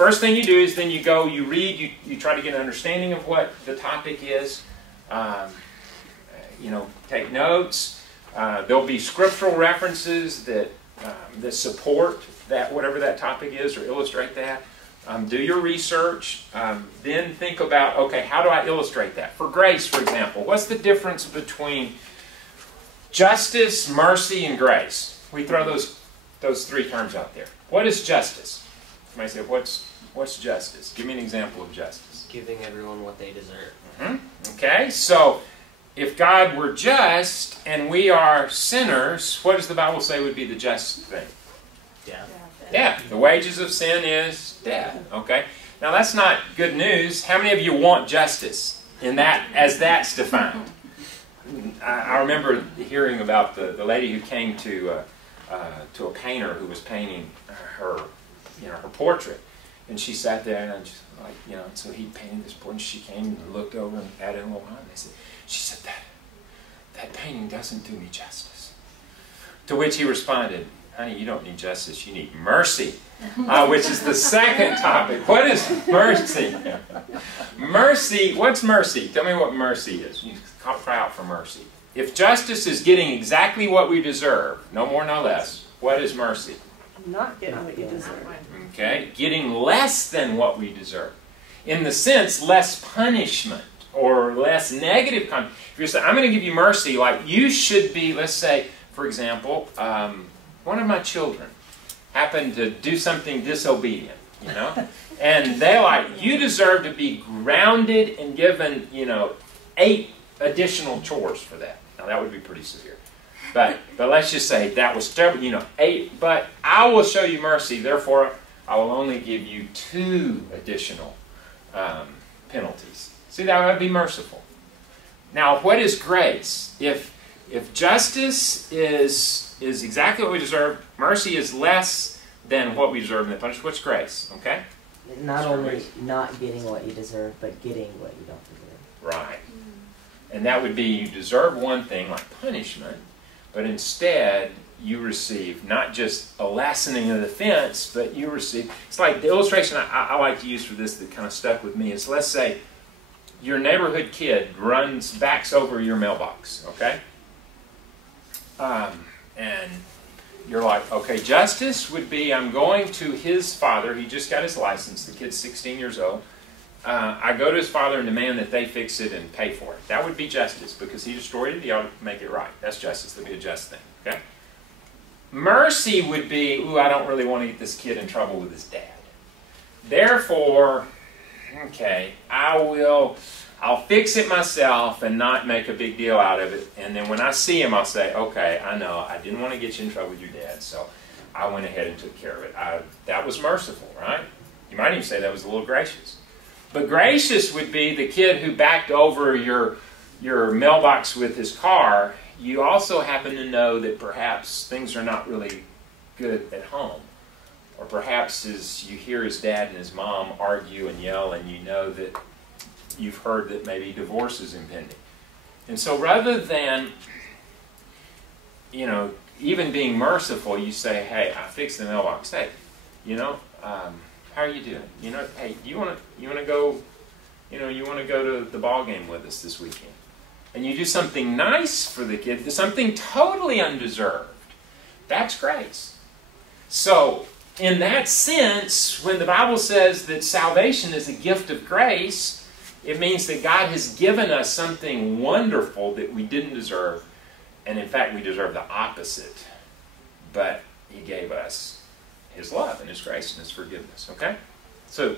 first thing you do is then you go, you read, you try to get an understanding of what the topic is. You know, take notes. There'll be scriptural references that support that, whatever that topic is, or illustrate that. Do your research. Then think about, okay, how do I illustrate that? For grace, for example, what's the difference between justice, mercy, and grace? We throw those three terms out there. What is justice? You might say, what's justice? Give me an example of justice. Giving everyone what they deserve. Okay, so if God were just and we are sinners, what does the Bible say would be the just thing? Death. Death. The wages of sin is death. Okay. Now that's not good news. How many of you want justice in that, as that's defined? I remember hearing about the lady who came to a painter who was painting her, her portrait, and she sat there and just like, so he painted this portrait. And she came and looked over and added a little on. She said that painting doesn't do me justice. To which he responded, honey, you don't need justice, you need mercy. Which is the second topic. What is mercy? Mercy, what's mercy? Tell me what mercy is. You cry out for mercy. If justice is getting exactly what we deserve, no more, no less, what is mercy? Not getting what you deserve. Okay, getting less than what we deserve. In the sense, less punishment or less negative punishment. If you're saying, I'm going to give you mercy, like you should be, let's say, for example, one of my children happened to do something disobedient, and they're like, you deserve to be grounded and given, 8 additional chores for that. Now that would be pretty severe. But let's just say that was terrible, 8, but I will show you mercy, therefore I will only give you 2 additional penalties. See, that would be merciful. Now, what is grace? If justice is exactly what we deserve, mercy is less than what we deserve in the punishment. What's grace? Okay? Not only not getting what you deserve, but getting what you don't deserve. Right. And that would be you deserve one thing, like punishment, but instead you receive not just a lessening of the offense, but you receive... It's like the illustration I like to use for this that kind of stuck with me is, let's say your neighborhood kid backs over your mailbox, okay? And you're like, okay, justice would be I'm going to his father. He just got his license. The kid's 16 years old. I go to his father and demand that they fix it and pay for it. That would be justice because he destroyed it. He ought to make it right. That's justice. That would be a just thing. Okay? Mercy would be, ooh, I don't really want to get this kid in trouble with his dad. Therefore, okay, I'll fix it myself and not make a big deal out of it. And then when I see him, I'll say, okay, I know, I didn't want to get you in trouble with your dad, so I went ahead and took care of it. That was merciful, right? You might even say that was a little gracious. But gracious would be the kid who backed over your mailbox with his car. You also happen to know that perhaps things are not really good at home. Or perhaps as you hear his dad and his mom argue and yell and you know that you've heard that maybe divorce is impending. And so rather than, even being merciful, you say, hey, I fixed the mailbox. Hey, how are you doing? Hey, you want to go, you want to go to the ball game with us this weekend? And you do something nice for the kid, something totally undeserved. That's grace. So, in that sense, when the Bible says that salvation is a gift of grace, it means that God has given us something wonderful that we didn't deserve. And in fact, we deserve the opposite. But He gave us His love and His grace and His forgiveness. Okay? So,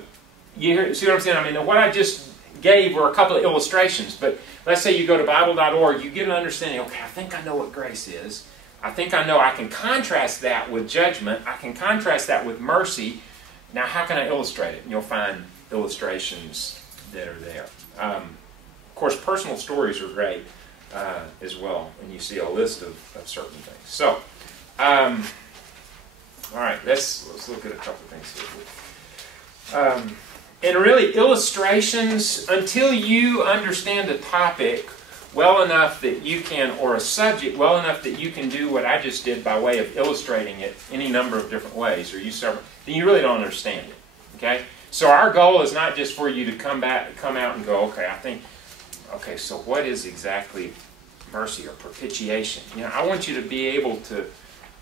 see what I'm saying? I mean, what I just gave were a couple of illustrations. But let's say you go to Bible.org, you get an understanding, okay, I think I know what grace is. I think I know I can contrast that with judgment. I can contrast that with mercy. Now, how can I illustrate it? And you'll find illustrations that are there. Of course, personal stories are great as well, and you see a list of certain things. So, all right, let's look at a couple things here. And really, illustrations, until you understand a topic well enough that you can, or a subject well enough that you can do what I just did by way of illustrating it any number of different ways, or use several, then you really don't understand it. Okay? So our goal is not just for you to come out and go, okay, so what is exactly mercy or propitiation? You know, I want you to be able to,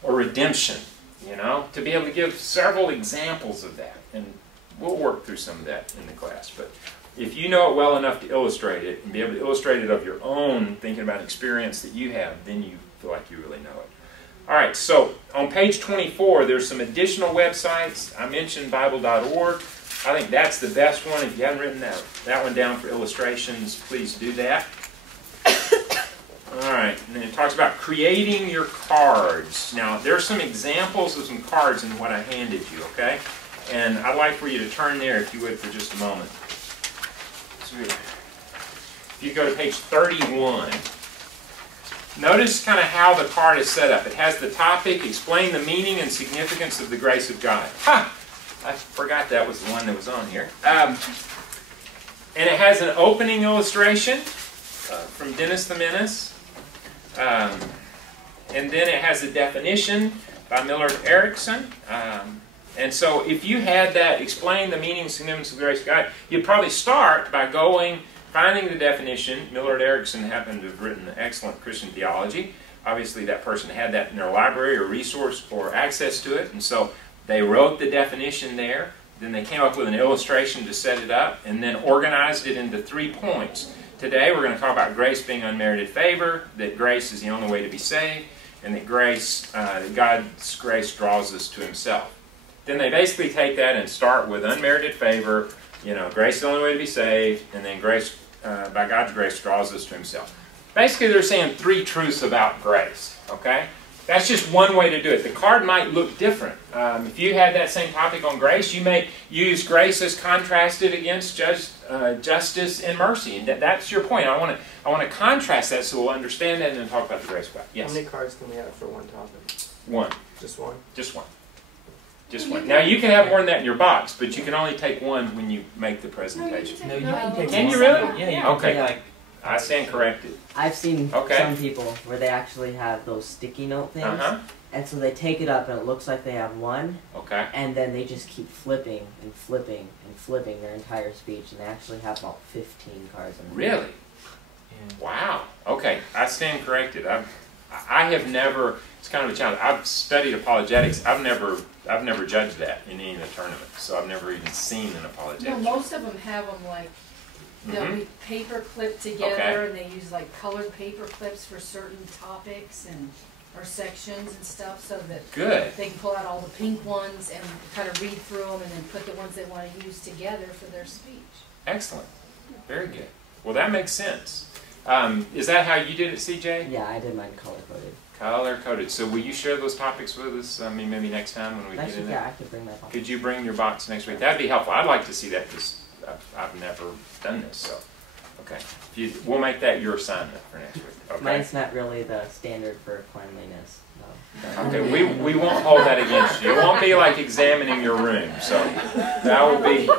or redemption, you know, to be able to give several examples of that. And we'll work through some of that in the class. But if you know it well enough to illustrate it, and be able to illustrate it of your own, thinking about experience that you have, then you feel like you really know it. All right, so on page 24, there's some additional websites. I mentioned Bible.org. I think that's the best one. If you haven't written that one down for illustrations, please do that. All right, and then it talks about creating your cards. Now, there's some examples of some cards in what I handed you, okay? And I'd like for you to turn there, if you would, for just a moment. So, if you go to page 31, notice kind of how the card is set up. It has the topic, explain the meaning and significance of the grace of God. Ha! I forgot that was the one that was on here. And it has an opening illustration from Dennis the Menace. And then it has a definition by Millard Erickson. And so if you had that, explain the meaning and significance of the grace of God, you'd probably start by finding the definition. Millard Erickson happened to have written excellent Christian theology. Obviously that person had that in their library or resource or access to it. And so they wrote the definition there. Then they came up with an illustration to set it up and then organized it into 3 points. Today we're going to talk about grace being unmerited favor, that grace is the only way to be saved, and that that God's grace draws us to Himself. Then they basically take that and start with unmerited favor, you know, grace is the only way to be saved, and then grace, by God's grace, draws us to Himself. Basically they're saying 3 truths about grace, okay? That's just one way to do it. The card might look different. If you had that same topic on grace, you may use grace as contrasted against justice and mercy. And that's your point. I want to contrast that so we'll understand that and then talk about the grace of God. Yes? How many cards can we have for one topic? One. Just one? Just one. Just one. Now you can have more than that in your box, but you can only take one when you make the presentation. No, you can take Can one. you really? Yeah, you can Okay. take like... I stand corrected. I've seen Okay. some people where they actually have those sticky note things, and so they take it up and it looks like they have one, Okay. and then they just keep flipping and flipping and flipping their entire speech, and they actually have about 15 cards in them. Really? Yeah. Wow. Okay, I stand corrected. I have never. It's kind of a challenge. I've studied apologetics. I've never judged that in any of the tournaments, so I've never even seen an No, apologetics. most of them have them like, they'll be paper clipped together, Okay. and they use like colored paper clips for certain topics or sections and stuff, so that Good. they can pull out all the pink ones and kind of read through them and then put the ones they want to use together for their speech. Excellent. Very good. Well, that makes sense. Is that how you did it, CJ? Yeah, I did mine color-coded. Color-coded. So will you share those topics with us? I mean, maybe next time when we get Actually, in yeah, there? I could bring my box. Could you bring your box next week? That'd be helpful. I'd like to see that because I've never done this. So, okay. We'll make that your assignment for next week. Okay. Mine's not really the standard for cleanliness. No. Okay. We won't hold that against you. It won't be like examining your room. So that will be.